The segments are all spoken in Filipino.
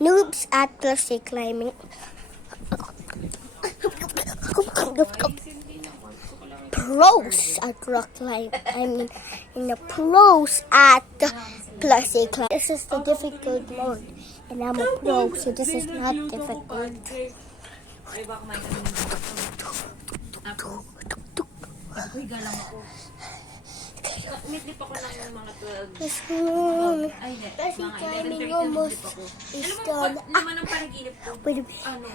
Noobs at plastic climbing. Pros at rock climbing. I mean, in the pros at plastic climbing. This is the difficult mode. And I'm a pro, so this is not difficult. Ay, baka may ako. Uy, galang ako. Midlip ako ng mga 12. This one. Ay, hindi. Plastic Mga climbing 11:30 almost midlip ako. is Alam mo, done. naman ang panaginip ko. Wait a minute. Ano?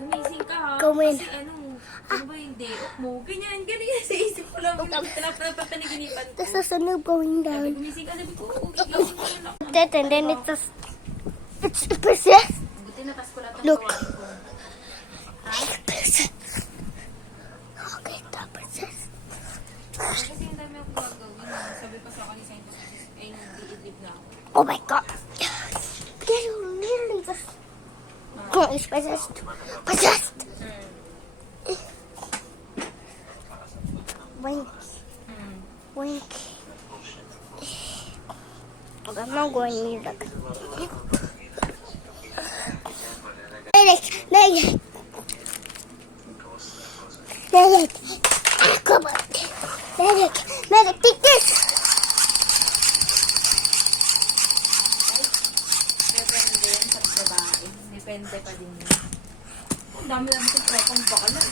Gumising ka ha. Go in. Kasi ano ba yung day off mo? Ganyan sa isip ko lang. Napapanaginipan ko. This is a noob going Sabi, down. gumising ka, sabi ko, gigising ko na ako. That and then it's possessed. Buti na, tas ko lang Look. tawagin ko. Possessed. Okay, the possessed. Kasi yung dami ako gagawin. Sabi pa sa akin ni Saint Joseph, ay nag-i-idlip na ako. Oh my god. Get literally just. Oh, it's possessed. Possessed. Wink. Wink. Okay, I'm not going to look. Medic! Medic! Medic! Ah, come on! Medic! Medic, take this! Depende yan sa babae. Depende pa din yun. Ang dami-dami sa tropang bakala.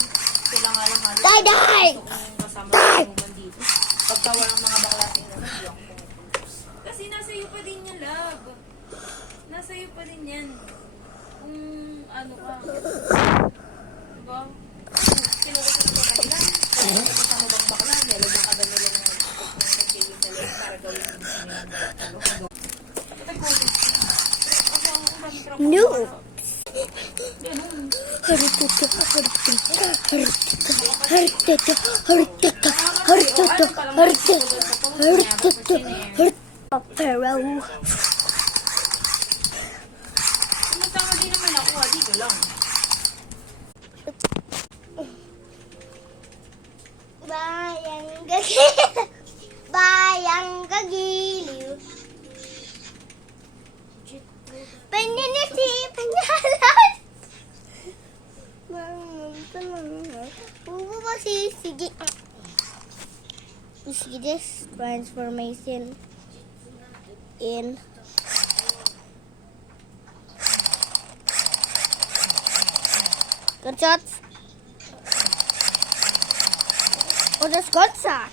Sila nga lang halos. Die, die! Gusto kong kasama sa inuman dito. Pagka walang mga bakla tingnan, hindi ako pumupunta. Kasi nasa iyo pa din yan, love. Nasa iyo pa din yan. Kung ano ka. Diba? Sinuro ko na ba kanila? Kung mo bang bakla, nilagyan ka ba nila ng nagkili sa loob para gawin mo No! Pero Sumasama din naman ako, dito lang. bayang gagiliw. Paninisi, panyalan. Sige. You see this transformation in good shots. Oh, there's gunshot.